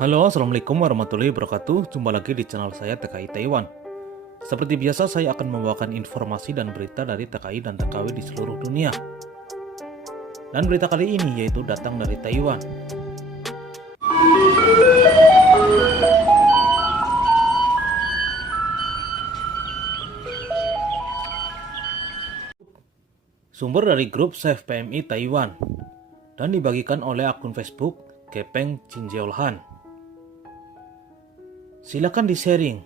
Halo, Assalamualaikum warahmatullahi wabarakatuh. Jumpa lagi di channel saya TKI Taiwan. Seperti biasa, saya akan membawakan informasi dan berita dari TKI dan TKW di seluruh dunia. Dan berita kali ini yaitu datang dari Taiwan. Sumber dari grup Save PMI Taiwan dan dibagikan oleh akun Facebook Gepeng Jinjeolhan. Silakan di-sharing.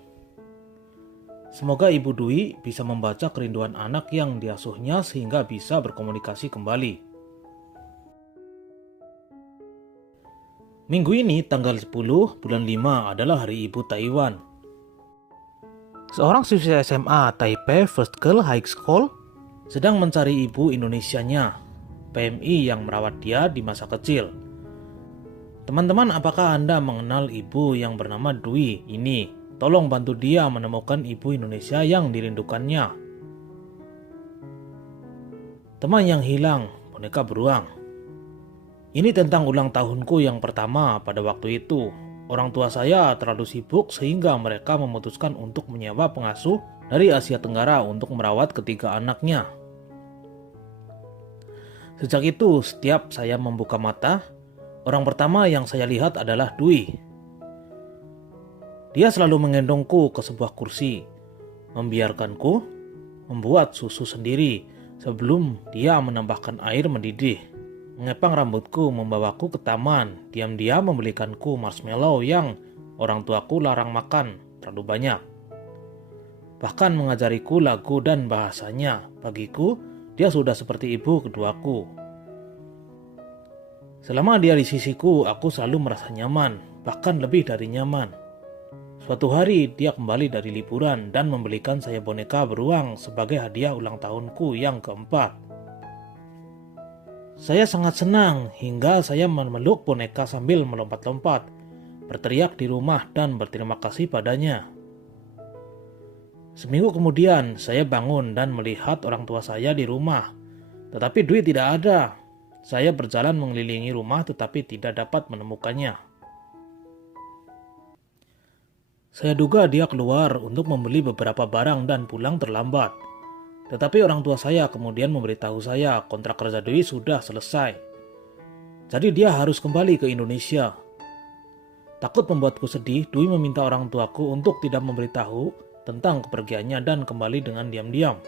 Semoga Ibu Dwi bisa membaca kerinduan anak yang diasuhnya sehingga bisa berkomunikasi kembali. Minggu ini tanggal 10 bulan 5 adalah Hari Ibu Taiwan. Seorang siswi SMA Taipei First Girl High School sedang mencari ibu Indonesianya, PMI yang merawat dia di masa kecil. Teman-teman, apakah Anda mengenal ibu yang bernama Dwi ini? Tolong bantu dia menemukan ibu Indonesia yang dirindukannya. Teman yang hilang, boneka beruang. Ini tentang ulang tahunku yang pertama pada waktu itu. Orang tua saya terlalu sibuk sehingga mereka memutuskan untuk menyewa pengasuh dari Asia Tenggara untuk merawat ketiga anaknya. Sejak itu, setiap saya membuka mata, orang pertama yang saya lihat adalah Dwi. Dia selalu menggendongku ke sebuah kursi, membiarkanku membuat susu sendiri sebelum dia menambahkan air mendidih. Mengepang rambutku, membawaku ke taman, diam-diam membelikanku marshmallow yang orang tuaku larang makan terlalu banyak. Bahkan mengajariku lagu dan bahasanya. Bagiku, dia sudah seperti ibu keduaku. Selama dia di sisiku, aku selalu merasa nyaman, bahkan lebih dari nyaman. Suatu hari, dia kembali dari liburan dan membelikan saya boneka beruang sebagai hadiah ulang tahunku yang keempat. Saya sangat senang hingga saya memeluk boneka sambil melompat-lompat, berteriak di rumah dan berterima kasih padanya. Seminggu kemudian, saya bangun dan melihat orang tua saya di rumah, tetapi Dwi tidak ada. Saya berjalan mengelilingi rumah tetapi tidak dapat menemukannya. Saya duga dia keluar untuk membeli beberapa barang dan pulang terlambat. Tetapi orang tua saya kemudian memberitahu saya kontrak kerja Dwi sudah selesai. Jadi dia harus kembali ke Indonesia. Takut membuatku sedih, Dwi meminta orang tuaku untuk tidak memberitahu tentang kepergiannya dan kembali dengan diam-diam.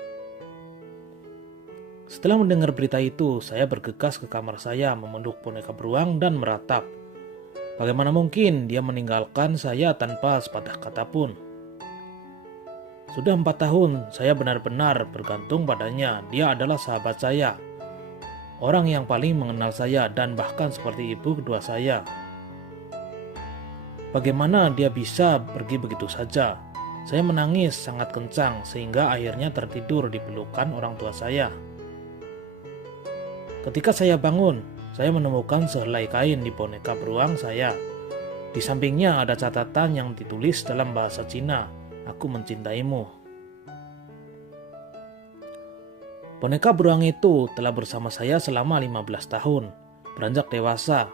Setelah mendengar berita itu, saya bergegas ke kamar saya, memeluk boneka beruang dan meratap. Bagaimana mungkin dia meninggalkan saya tanpa sepatah kata pun? Sudah 4 tahun, saya benar-benar bergantung padanya. Dia adalah sahabat saya, orang yang paling mengenal saya dan bahkan seperti ibu kedua saya. Bagaimana dia bisa pergi begitu saja? Saya menangis sangat kencang sehingga akhirnya tertidur di pelukan orang tua saya. Ketika saya bangun, saya menemukan sehelai kain di boneka beruang saya. Di sampingnya ada catatan yang ditulis dalam bahasa Cina, "Aku mencintaimu." Boneka beruang itu telah bersama saya selama 15 tahun. Beranjak dewasa,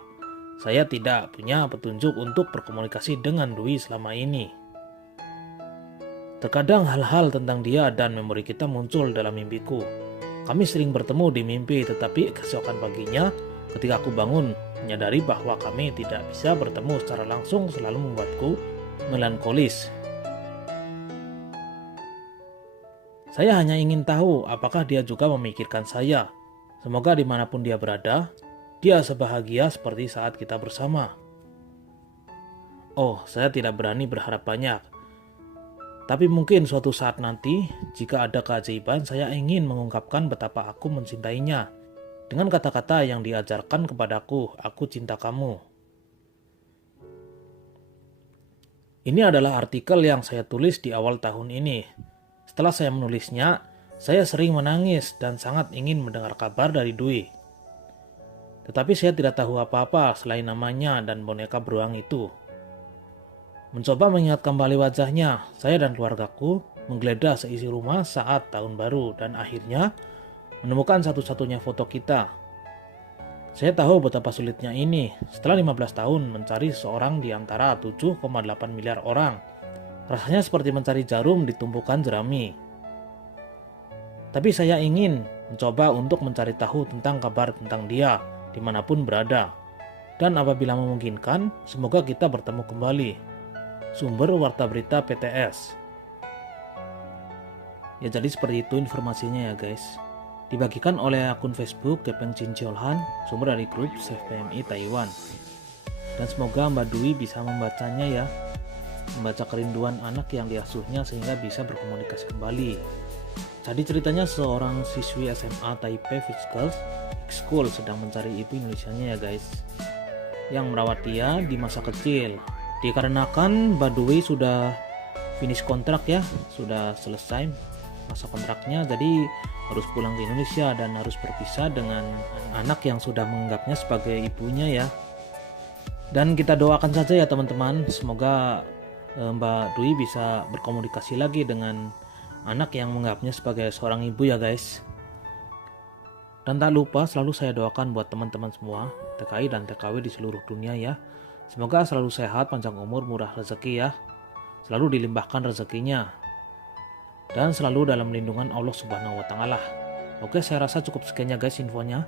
saya tidak punya petunjuk untuk berkomunikasi dengan Dwi selama ini. Terkadang hal-hal tentang dia dan memori kita muncul dalam mimpiku. Kami sering bertemu di mimpi, tetapi keesokan paginya ketika aku bangun, menyadari bahwa kami tidak bisa bertemu secara langsung selalu membuatku melankolis. Saya hanya ingin tahu apakah dia juga memikirkan saya. Semoga dimanapun dia berada, dia sebahagia seperti saat kita bersama. Oh, saya tidak berani berharap banyak. Tapi mungkin suatu saat nanti, jika ada keajaiban, saya ingin mengungkapkan betapa aku mencintainya. Dengan kata-kata yang diajarkan kepadaku, "Aku cinta kamu." Ini adalah artikel yang saya tulis di awal tahun ini. Setelah saya menulisnya, saya sering menangis dan sangat ingin mendengar kabar dari Dwi. Tetapi saya tidak tahu apa-apa selain namanya dan boneka beruang itu. Mencoba mengingat kembali wajahnya, saya dan keluargaku menggeledah seisi rumah saat tahun baru dan akhirnya menemukan satu-satunya foto kita. Saya tahu betapa sulitnya ini setelah 15 tahun mencari seorang di antara 7,8 miliar orang. Rasanya seperti mencari jarum di tumpukan jerami. Tapi saya ingin mencoba untuk mencari tahu tentang kabar tentang dia dimanapun berada. Dan apabila memungkinkan, semoga kita bertemu kembali. Sumber Warta Berita PTS. Ya jadi seperti itu informasinya ya guys. Dibagikan oleh akun Facebook Gepeng Jin Jolhan, sumber dari grup Save PMI Taiwan. Dan semoga Mbak Dwi bisa membacanya ya, membaca kerinduan anak yang diasuhnya sehingga bisa berkomunikasi kembali. Jadi ceritanya seorang siswi SMA Taipei Physical School sedang mencari ibu Indonesianya ya guys, yang merawat dia di masa kecil. Dikarenakan Mbak Dwi sudah finish kontrak ya, sudah selesai masa kontraknya, jadi harus pulang ke Indonesia dan harus berpisah dengan anak yang sudah menganggapnya sebagai ibunya ya. Dan kita doakan saja ya teman-teman, semoga Mbak Dwi bisa berkomunikasi lagi dengan anak yang menganggapnya sebagai seorang ibu ya guys. Dan tak lupa selalu saya doakan buat teman-teman semua TKI dan TKW di seluruh dunia ya. Semoga selalu sehat, panjang umur, murah rezeki ya. Selalu dilimpahkan rezekinya. Dan selalu dalam lindungan Allah Subhanahu wa Ta'ala. Oke, saya rasa cukup sekian ya guys infonya.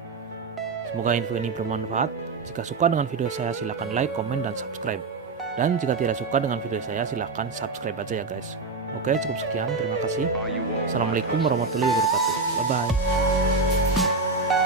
Semoga info ini bermanfaat. Jika suka dengan video saya silahkan like, komen, dan subscribe. Dan jika tidak suka dengan video saya silahkan subscribe aja ya guys. Oke, cukup sekian. Terima kasih. Assalamualaikum warahmatullahi wabarakatuh. Bye bye.